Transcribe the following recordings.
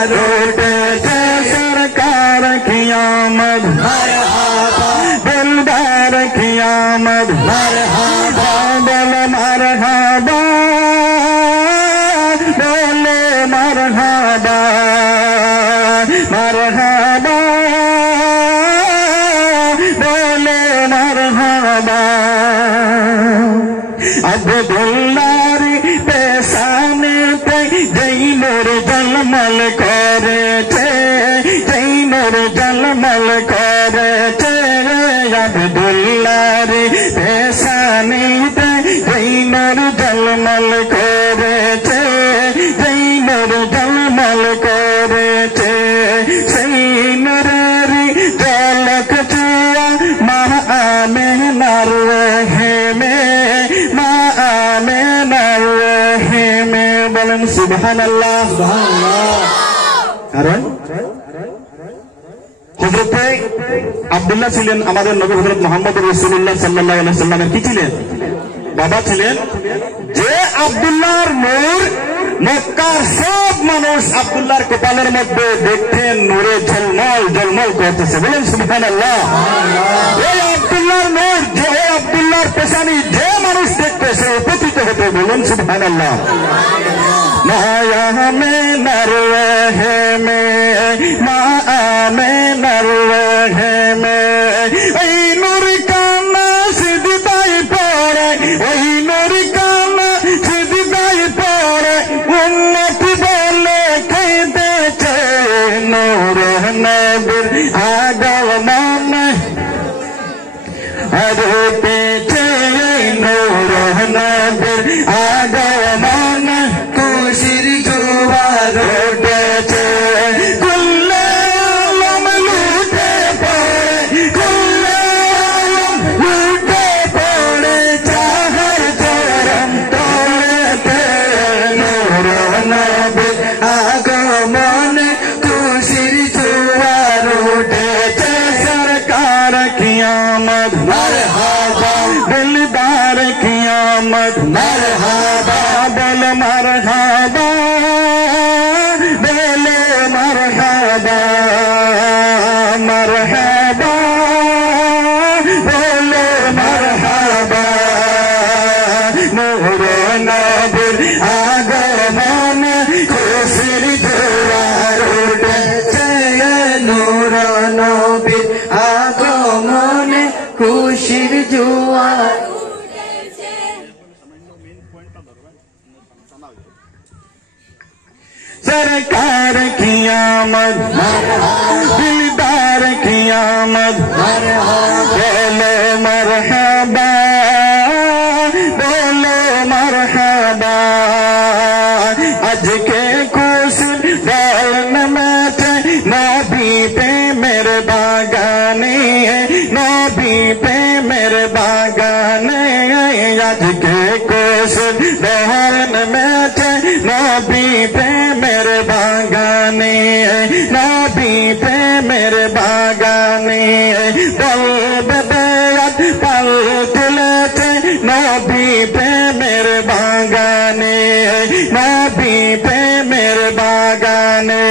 জোয়ার উঠেছে সরকার কি আমদ মারহাবা দিলদার কি আমদ মারহাবা বল মারহাবা বলে মারহাবা মারহাবা বলে মারহাবা अब्दुल्लार पेशाने पे जैनर जलमल करे थे जैनर जलमल करे थे अब्दुल्लार पेशाने पे जैनर जलमल करे थे जैनर जलमल करे थे जैनर जलक छुआ माँ में नर है বলেন সুবহানাল্লাহ কারণ হযরত আব্দুল্লাহ ছিলেন আমাদের নবী হযরত মুহাম্মদ রাসূলুল্লাহ সাল্লাল্লাহু আলাইহি ওয়াসাল্লামের কি ছিলেন বাবা ছিলেন যে আব্দুল্লাহর নূর মক্কার সব মানুষ আব্দুল্লাহর কপালের মধ্যে দেখতেন নূরে ঝলমল ঝলমল করতেছে বলেন সুবহানাল্লাহ এই আব্দুল্লাহর নূর যে আব্দুল্লাহর পেশানি যে মানুষ দেখতে সে উপস্থিত হতে বলেন সুবহানাল্লাহ माया में नरवे में माया में नरवे में ऐ नूर का सिद्धाई पड़े वही नूर का सिद्धाई पड़े उन्नत बोले कहते थे नूर नबीर आगमन अरे पीछे नूर नबीर आगमन खुशिर जुवार उठेছে कुल्ले आलम लूटे पड़े कुल्ले आलम लूटे पड़े चाहर चरम तोड़ते नूर नबीर आगमन खुशिर जुवार उठेছে सरकार की आमद मरहबा दिलदार की आमद मरहबा बोल मरहबा बोले मरहबा मरहबा बोले मरहबा नूर नबीर आगमन खुशिर जुवार उठेছে नूर नबीर आगमन खुशिर जुवार सरकार की आमद दिलदार की आमद बोले मरहबा बोले मरहबा आज के कुछ बैन में थे नबी पे मेरे बागाने नबी पे मेरे बागाने आज के कुछ बैन में थे नबी पे मेरे बागाने नबी पे मेरे बागाने पल बेबेत पल तुलते नबी पे मेरे बागाने नबी पे मेरे बागाने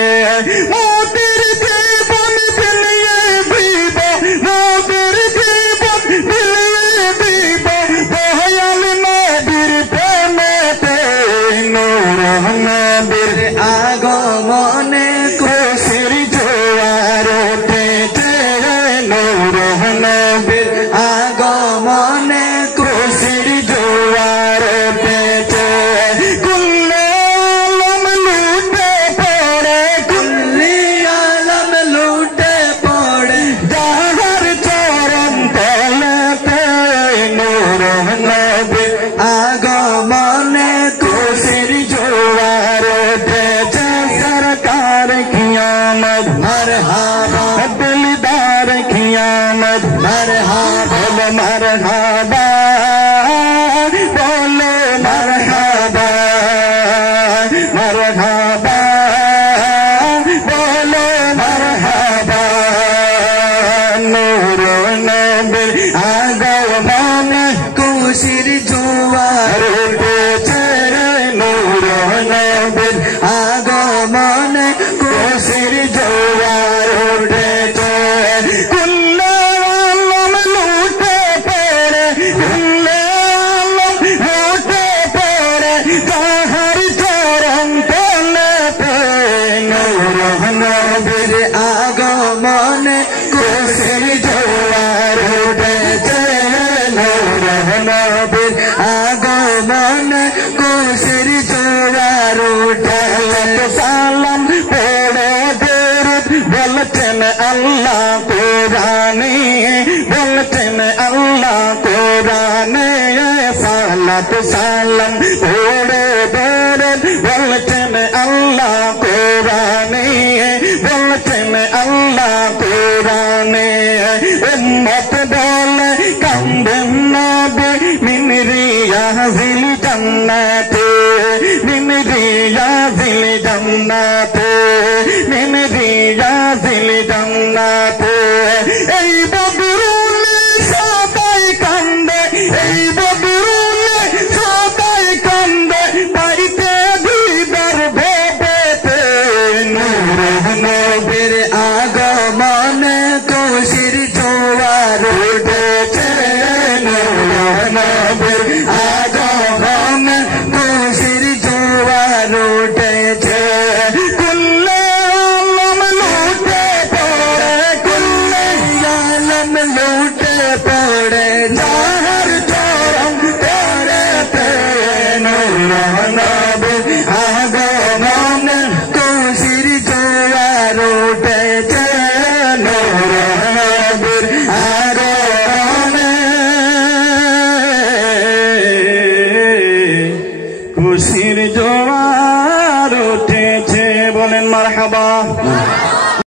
मोतिर जीवन दिलिए दीबो मोतिर जीवन दिलिए दीबो बहयल नबीर प्रेमेते नूर नबीर आगमने खुशिर जुवार उठेছে नूर नबीर आगमने खुशिर जुवार उठेছে कुल्ले आलम लूटे पड़े कुल्ले आलम लूटे पड़े जहर चरम तलते नूर नबीर आगमने खुशिर जुवार उठेছে सरकार की आमद मरहबा दिलदार की आमद मरहबा मरहबा बोले मरहबा मरहबा बोले मरहबा नूर नबीर आगमन खुशिर जुवार उठेছে नूर नबीर आगमन মনে খুশির জোয়ার উঠেছে কুল্লে আলম লুটে পড়ে কুল্লে আলম লুটে পড়ে তাহার চরণ তলেতে নূর নবীর আগমনে খুশির জোয়ার উঠেছে নূর নবীর আগমনে খুশির জোয়ার উঠেছে সালাম পড়ে দরুদ বলছেন আল্লাহ কোরআনে বলছেন আল্লাহ কোরআনে সালাত সালাম পড়ে দরুদ বলছেন আল্লাহ কোরআনে বলছেন আল্লাহ কোরআনে উম্মত বলে কান্দেন নবী মিন রিয়াজিল জান্নাতে মিন রিয়াজিল জান্নাতে মিন রিয়াজিল জান্নাতে